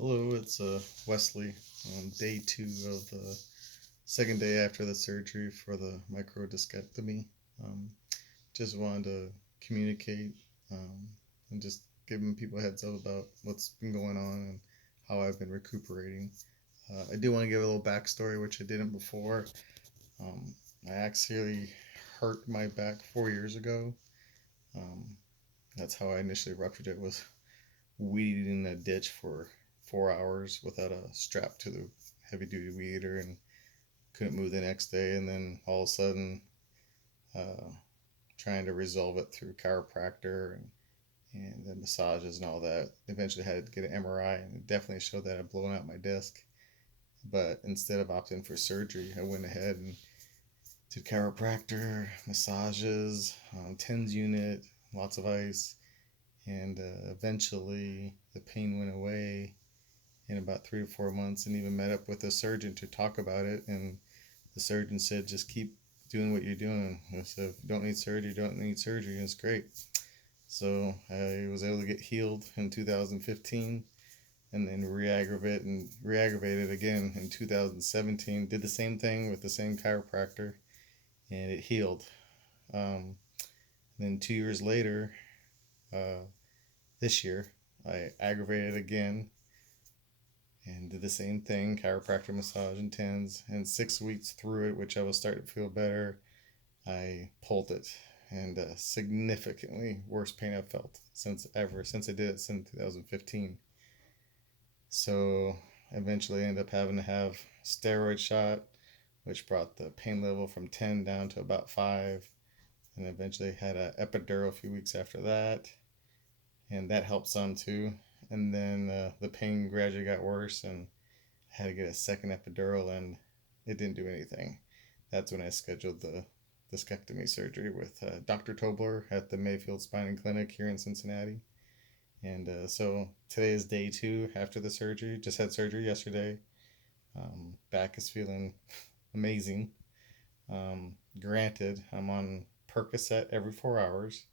Hello, it's Wesley on day 2 of the second day after the surgery for the microdiscectomy. Um, just wanted to communicate and just giving people a heads up about what's been going on and how I've been recuperating. I do want to give a little backstory, which I didn't before. Um, I actually hurt my back 4 years ago. Um, that's how I initially ruptured it, was weeding in a ditch for 4 hours without a strap to the heavy duty weed eater, and couldn't move the next day. And then all of a sudden, uh, trying to resolve it through chiropractor and the massages and all that. Eventually had to get an MRI, and it definitely showed that I'd blown out my disc. But instead of opting for surgery, I went ahead and did chiropractor, massages, TENS unit, lots of ice, and eventually the pain went away in about 3 to 4 months, and even met up with a surgeon to talk about it. And the surgeon said, just keep doing what you're doing. I said, if you don't need surgery, you don't need surgery. And it's great. So I was able to get healed in 2015, and then re-aggravated again in 2017. Did the same thing with the same chiropractor, and it healed. Then 2 years later, uh, this year, I aggravated again and did the same thing, chiropractor, massage, and TENS. And 6 weeks through it, which I was starting to feel better, I pulled it, and significantly worse pain I've felt since I did it since 2015. So eventually ended up having to have steroid shot, which brought the pain level from 10 down to about 5, and eventually had an epidural a few weeks after that, and that helped some too. And then the pain gradually got worse, and had to get a second epidural, and it didn't do anything. That's when I scheduled the discectomy surgery with Dr. Tobler at the Mayfield Spine and Clinic here in Cincinnati. And so today is day 2 after the surgery. Just had surgery yesterday. Back is feeling amazing. Granted, I'm on Percocet every 4 hours,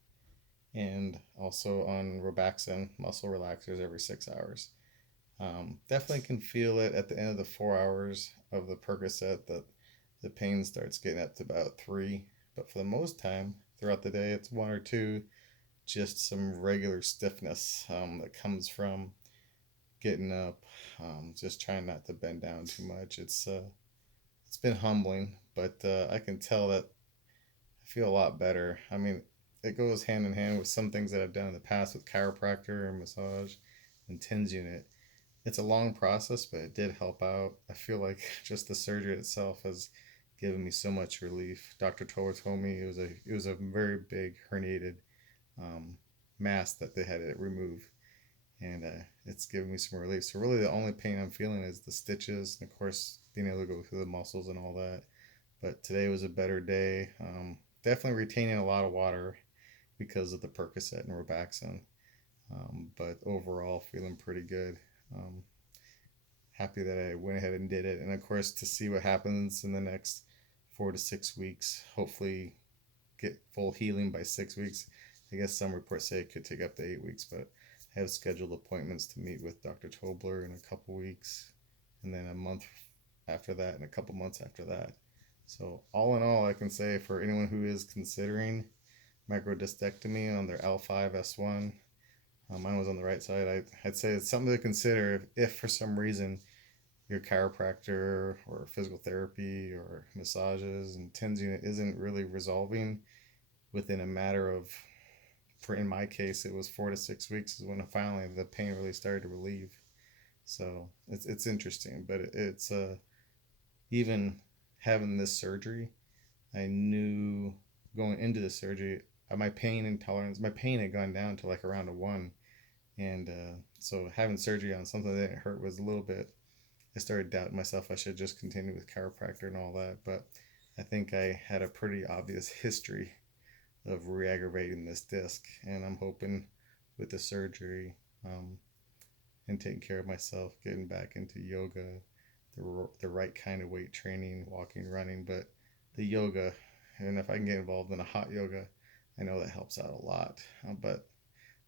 and also on Robaxin muscle relaxers every 6 hours. Definitely can feel it at the end of the 4 hours of the Percocet that the pain starts getting up to about 3. But for the most time throughout the day, it's 1 or 2, just some regular stiffness that comes from getting up, just trying not to bend down too much. It's been humbling, but I can tell that I feel a lot better. I mean, it goes hand in hand with some things that I've done in the past with chiropractor and massage and TENS unit. It's a long process, but it did help out. I feel like just the surgery itself has given me so much relief. Dr. Toller told me it was a very big herniated um, mass that they had to remove, and it's given me some relief. So really, the only pain I'm feeling is the stitches, and of course, being able to go through the muscles and all that. But today was a better day. Definitely retaining a lot of water because of the Percocet and Robaxin, but overall feeling pretty good. Um, Happy that I went ahead and did it. And of course, to see what happens in the next 4 to 6 weeks, hopefully get full healing by 6 weeks. I guess some reports say it could take up to 8 weeks, but I have scheduled appointments to meet with Dr. Tobler in a couple weeks, and then a month after that, and a couple months after that. So, all in all, I can say for anyone who is considering microdiscectomy on their L5-S1, mine was on the right side. I'd say it's something to consider if for some reason your chiropractor or physical therapy or massages and TENS unit isn't really resolving within a matter of, for in my case, it was 4 to 6 weeks is when finally the pain really started to relieve. So it's interesting, but it's even having this surgery, I knew going into the surgery, my pain intolerance, my pain had gone down to like around a 1. And so having surgery on something that didn't hurt was a little bit, I started doubting myself. I should just continue with chiropractor and all that. But I think I had a pretty obvious history of re-aggravating this disc, and I'm hoping with the surgery and taking care of myself, getting back into yoga, the right kind of weight training, walking, running, but the yoga, and if I can get involved in a hot yoga, I know that helps out a lot. But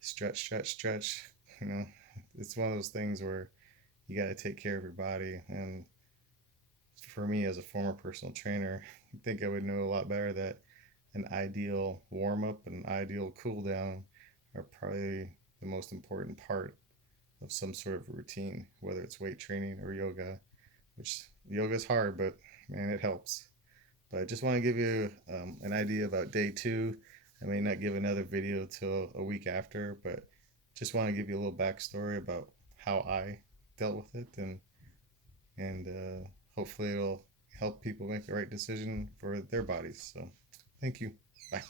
stretch, stretch, stretch, you know, it's one of those things where you got to take care of your body. And for me, as a former personal trainer, I think I would know a lot better that an ideal warm up and an ideal cool down are probably the most important part of some sort of routine, whether it's weight training or yoga, which yoga is hard, but man, it helps. But I just want to give you an idea about day two. I may not give another video till a week after, but just want to give you a little backstory about how I dealt with it, and hopefully it'll help people make the right decision for their bodies. So, thank you. Bye.